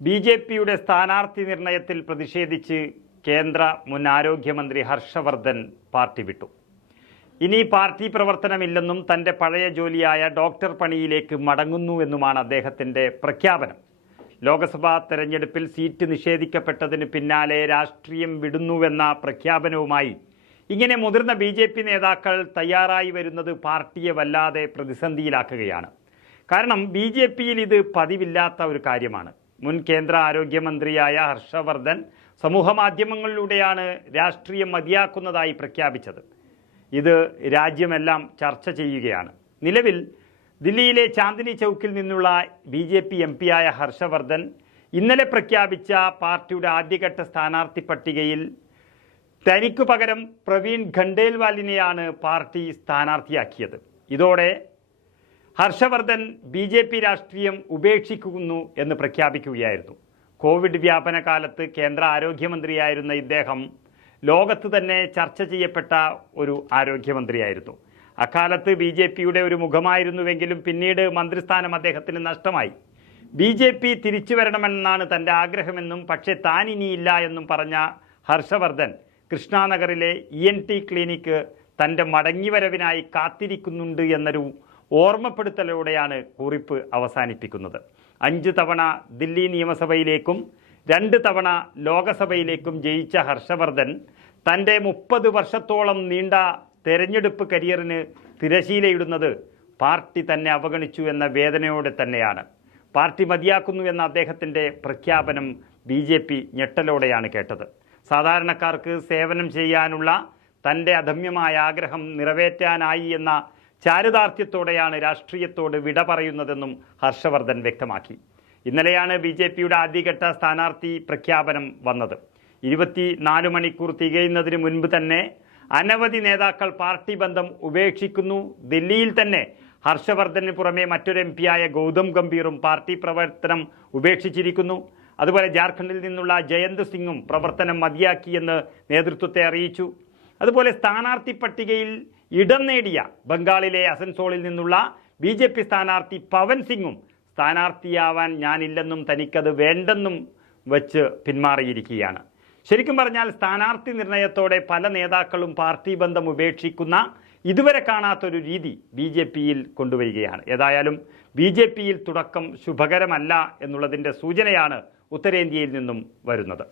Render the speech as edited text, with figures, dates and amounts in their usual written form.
ബി.ജെ.പിയുടെ സ്ഥാനാർത്ഥി നിർണയത്തിൽ പ്രതിഷേധിച്ച് കേന്ദ്ര മുൻ ആരോഗ്യമന്ത്രി ഹർഷവർദ്ധൻ പാർട്ടി വിട്ടു. ഇനി പാർട്ടി പ്രവർത്തനമില്ലെന്നും തൻ്റെ പഴയ ജോലിയായ ഡോക്ടർ പണിയിലേക്ക് മടങ്ങുന്നുവെന്നുമാണ് അദ്ദേഹത്തിൻ്റെ പ്രഖ്യാപനം. ലോക്സഭാ തെരഞ്ഞെടുപ്പിൽ സീറ്റ് നിഷേധിക്കപ്പെട്ടതിന് പിന്നാലെ രാഷ്ട്രീയം വിടുന്നുവെന്ന പ്രഖ്യാപനവുമായി ഇങ്ങനെ മുതിർന്ന ബി.ജെ.പി നേതാക്കൾ തയ്യാറായി വരുന്നത് പാർട്ടിയെ വല്ലാതെ പ്രതിസന്ധിയിലാക്കുകയാണ്. കാരണം ബി.ജെ.പിയിൽ ഇത് പതിവില്ലാത്ത ഒരു കാര്യമാണ്. മുൻ കേന്ദ്ര ആരോഗ്യമന്ത്രിയായ ഹർഷവർദ്ധൻ സമൂഹമാധ്യമങ്ങളിലൂടെയാണ് രാഷ്ട്രീയം മതിയാക്കുന്നതായി പ്രഖ്യാപിച്ചത്. ഇത് രാജ്യമെല്ലാം ചർച്ച ചെയ്യുകയാണ്. നിലവിൽ ദില്ലിയിലെ ചാന്ദിനി ചൗക്കിൽ നിന്നുള്ള ബി.ജെ.പി എം.പിയായ ഹർഷവർദ്ധൻ ഇന്നലെ പ്രഖ്യാപിച്ച പാർട്ടിയുടെ ആദ്യഘട്ട സ്ഥാനാർത്ഥി പട്ടികയിൽ തനിക്കു പകരം പ്രവീൺ ഖണ്ഡേൽവാലിനെയാണ് പാർട്ടി സ്ഥാനാർത്ഥിയാക്കിയത്. ഇതോടെ ഹർഷവർദ്ധൻ ബി.ജെ.പി രാഷ്ട്രീയം ഉപേക്ഷിക്കുന്നു എന്ന് പ്രഖ്യാപിക്കുകയായിരുന്നു. കോവിഡ് വ്യാപന കാലത്ത് കേന്ദ്ര ആരോഗ്യമന്ത്രിയായിരുന്ന ഇദ്ദേഹം ലോകത്ത് തന്നെ ചർച്ച ചെയ്യപ്പെട്ട ഒരു ആരോഗ്യമന്ത്രിയായിരുന്നു. അക്കാലത്ത് ബി.ജെ.പിയുടെ ഒരു മുഖമായിരുന്നുവെങ്കിലും പിന്നീട് മന്ത്രിസ്ഥാനം അദ്ദേഹത്തിന് നഷ്ടമായി. ബി.ജെ.പി തിരിച്ചു വരണമെന്നാണ് തൻ്റെ ആഗ്രഹമെന്നും പക്ഷേ താൻ ഇനിയില്ല എന്നും പറഞ്ഞ ഹർഷവർദ്ധൻ കൃഷ്ണാനഗറിലെ ENT ക്ലിനിക്ക് തൻ്റെ മടങ്ങിവരവിനായി കാത്തിരിക്കുന്നുണ്ട് എന്നൊരു ഓർമ്മപ്പെടുത്തലോടെയാണ് കുറിപ്പ് അവസാനിപ്പിക്കുന്നത്. 5 തവണ ദില്ലി നിയമസഭയിലേക്കും 2 തവണ ലോകസഭയിലേക്കും ജയിച്ച ഹർഷവർദ്ധൻ തൻ്റെ 30 വർഷത്തോളം നീണ്ട തെരഞ്ഞെടുപ്പ് കരിയറിന് തിരശീലയിടുന്നത് പാർട്ടി തന്നെ അവഗണിച്ചു എന്ന വേദനയോടെ തന്നെയാണ്. പാർട്ടി മതിയാക്കുന്നു എന്ന അദ്ദേഹത്തിൻ്റെ പ്രഖ്യാപനം ബി.ജെ.പി ഞെട്ടലോടെയാണ് കേട്ടത്. സാധാരണക്കാർക്ക് സേവനം ചെയ്യാനുള്ള തൻ്റെ അദമ്യമായ ആഗ്രഹം നിറവേറ്റാനായി എന്ന ചാരിതാർത്ഥ്യത്തോടെയാണ് രാഷ്ട്രീയത്തോട് വിട പറയുന്നതെന്നും ഹർഷവർദ്ധൻ വ്യക്തമാക്കി. ഇന്നലെയാണ് ബി.ജെ.പിയുടെ ആദ്യഘട്ട സ്ഥാനാർത്ഥി പ്രഖ്യാപനം വന്നത്. 24 മണിക്കൂർ തികയുന്നതിന് മുൻപ് തന്നെ അനവധി നേതാക്കൾ പാർട്ടി ബന്ധം ഉപേക്ഷിക്കുന്നു. ദില്ലിയിൽ തന്നെ ഹർഷവർദ്ധന് പുറമെ മറ്റൊരു എം.പിയായ ഗൗതം ഗംഭീറും പാർട്ടി പ്രവർത്തനം ഉപേക്ഷിച്ചിരിക്കുന്നു. അതുപോലെ ജാർഖണ്ഡിൽ നിന്നുള്ള ജയന്ത് സിംഗും പ്രവർത്തനം മതിയാക്കിയെന്ന് നേതൃത്വത്തെ അറിയിച്ചു. അതുപോലെ സ്ഥാനാർത്ഥി പട്ടികയിൽ ഇടം നേടിയ ബംഗാളിലെ അസൻസോളിൽ നിന്നുള്ള ബി.ജെ.പി സ്ഥാനാർത്ഥി പവൻ സിംഗും സ്ഥാനാർത്ഥിയാവാൻ ഞാനില്ലെന്നും തനിക്കത് വേണ്ടെന്നും വച്ച് പിന്മാറിയിരിക്കുകയാണ്. ശരിക്കും പറഞ്ഞാൽ സ്ഥാനാർത്ഥി നിർണയത്തോടെ പല നേതാക്കളും പാർട്ടി ബന്ധം ഉപേക്ഷിക്കുന്ന ഇതുവരെ കാണാത്തൊരു രീതി ബി.ജെ.പിയിൽ കൊണ്ടുവരികയാണ്. ഏതായാലും ബി.ജെ.പിയിൽ തുടക്കം ശുഭകരമല്ല എന്നുള്ളതിൻ്റെ സൂചനയാണ് ഉത്തരേന്ത്യയിൽ നിന്നും വരുന്നത്.